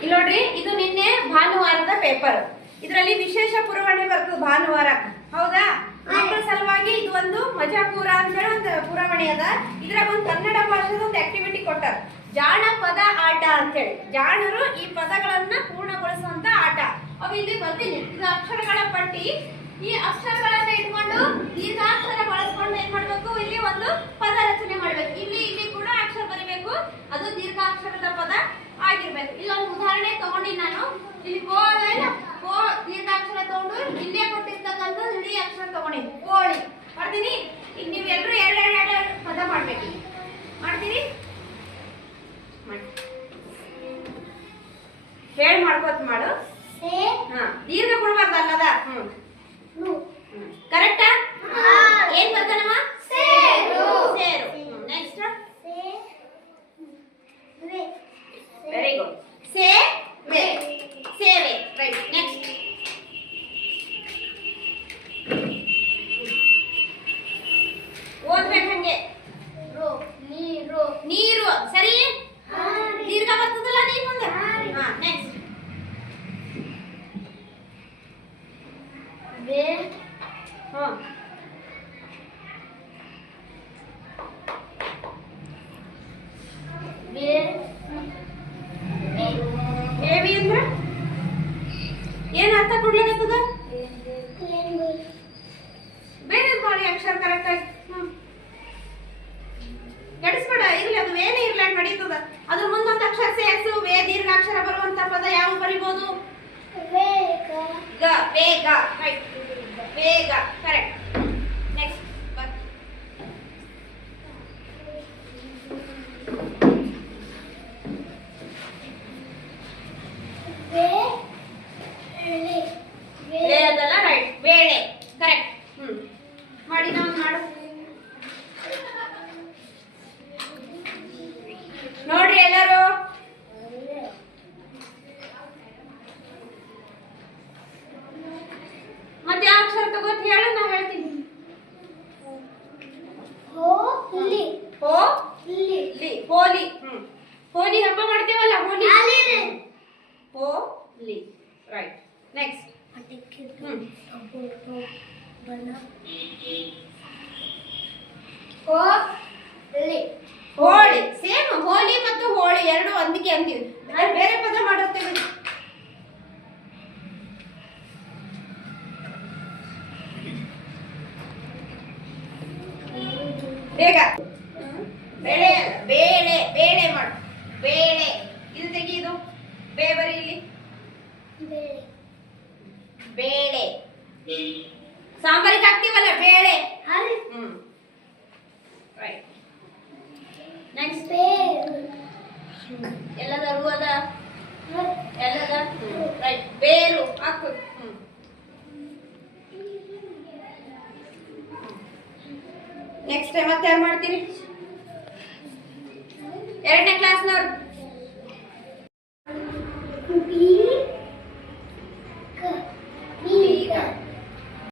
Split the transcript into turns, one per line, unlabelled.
ಇಲ್ಲಿ ನೋಡ್ರಿ, ಇದು ನಿನ್ನೆ ಭಾನುವಾರದ ಪೇಪರ್ ಇದರಲ್ಲಿ ವಿಶೇಷ ಪುರವಣೆ ಬರ್ತದೆ, ಭಾನುವಾರ. ಹೌದಾ? ಮಕ್ಕಳ ಸಲುವಾಗಿ ಇದು ಒಂದು ಮಜಾಪುರ ಅಂತ ಹೇಳಿ ಒಂದು ಪುರವಣೆ ಅದ. ಇದ್ರಾಗ ಒಂದು ಕನ್ನಡ ಭಾಷೆದ ಒಂದು ಆಕ್ಟಿವಿಟಿ ಕೊಟ್ಟಾರ. ಜಾಣಪದ ಆಟ ಅಂತೇಳಿ ಜಾಣರು ಈ ಪದಗಳನ್ನ ಪೂರ್ಣಗೊಳಿಸುವಂತ ಆಟ. ಅವು ಇಲ್ಲಿ ಬರ್ತೀನಿ ಇದು ಅಕ್ಷರಗಳ ಪಟ್ಟಿ. ಈ ಅಕ್ಷರಗಳನ್ನ ಇಟ್ಕೊಂಡು ದೀರ್ಘಾಕ್ಷರ ಬಳಸ್ಕೊಂಡು ಏನ್ ಮಾಡ್ಬೇಕು? ಇಲ್ಲಿ ಒಂದು ಪದ ರಚನೆ ಮಾಡ್ಬೇಕು. ಇಲ್ಲಿ ಇಲ್ಲಿ ಕೂಡ ಅಕ್ಷರ ಬರಿಬೇಕು. ಅದು ದೀರ್ಘಾಕ್ಷರದ ಪದ. ಆಗಿರ್ಬೇಕು. ಇಲ್ಲೊಂದು ಉದಾಹರಣೆ ತಗೊಂಡಿ ನಾನು. ಇಲ್ಲಿ ಇಲ್ಲ. ಕೋ ದೀರ್ಘಾಕ್ಷರ ತಗೊಂಡು ಇಲ್ಲೇ ಕೊಟ್ಟಿರ್ತಕ್ಕಂಥ ಇಡೀ ಅಕ್ಷರ ತಗೊಂಡಿ ಕೋಳಿ. ಮಾಡ್ತೀನಿ? ಈಗ ನೀವು ಎಲ್ಲರೂ ಎರಡು ಎರಡು ಎರಡು ಪದ ಮಾಡ್ಬೇಕು. ಮಾಡ್ತೀನಿ? ಹೇಳಿ ಮಾಡ್ಕೋತ ಮಾಡು. ಏವಿ ಅಂದ್ರೆ? ಏನ್ ಅರ್ಥ ಕೊಡ್ಲಿಕ್ಕತ್ತದ ಬೇರೆ ಮಾಡಿ ಅಕ್ಷರ ಕರೆಕ್ಟ್ ಆಗಿ? ಗಡಿಸ್ಬೇಡ ಇರ್ಲಿ ಅದು ವೇನೇ ಇರ್ಲಿ ಅಂತ ನಡೀತದ. ಅದ್ರ ಮುಂದೊಂದು ಅಕ್ಷರ ಸೇರ್ಸು ವೇ ದೀರ್ಘಾಕ್ಷರ ಬರುವಂತ ಪದ ಯಾವ ಬರಿಬೋದು? ಗ ಬೇಗ ರೈಟ್ ಬೇಗ ಕರೆಕ್ಟ್ ನೆಕ್ಸ್ಟ್ ವೇ ಅದಲ್ಲ ರೈಟ್ ಬೇಳೆ ಕರೆಕ್ಟ್ ಹ್ಮ್ ಮಾಡಿ ನಾವು ಮಾಡು ನೋಡ್ರಿ ಎಲ್ಲರೂ ಮತ್ತೆ ಯಾವ ಅಕ್ಷರ ತಗೋತ್ ಹೇಳು ನಾ ಹೇಳ್ತೀನಿ ಹೋ ಲಿ ಹೋಲಿ ಹ್ಮ್ ಹೋಲಿ ಹಬ್ಬ ಮಾಡ್ತೇವಲ್ಲ Holi. Holi. Right next hmm Holi. Same Holi ಮತ್ತು ಹೋಳಿ ಎರಡು ಒಂದಿಗೆ ಅಂತೀವಿ. ಬೇರೆ ಬೇರೆ ಪದ ಮಾಡುತ್ತೇವೆ ಬೇಗ. ಬೇಳೆ ಬೇಳೆ ಬೇಳೆ ಮಾಡು. ಬೇಳೆ. ಇದು ತೆಗಿ ಇದು ಬೇ ಬರಿ ಇಲ್ಲಿ. ಬೇಳೆ. ಸಾಂಬಾರಿಗೆ ಹಾಕ್ತೀವಲ್ಲ ಬೇಳೆ? ಹ್ಮ್. ರೈಟ್ ನೆಕ್ಸ್ಟ್ ಎಲ್ಲದ ರು ಅದ? ಎಲ್ಲದ? ರೈಟ್ ಬೇರು. ಹಾಕು. ಹ್ಮ್. ನೆಕ್ಸ್ಟ್ ಮತ್ತೆ ಯಾರು ಮಾಡ್ತೀರಿ? ಎರಡನೇ ಕ್ಲಾಸ್ನವ್ರು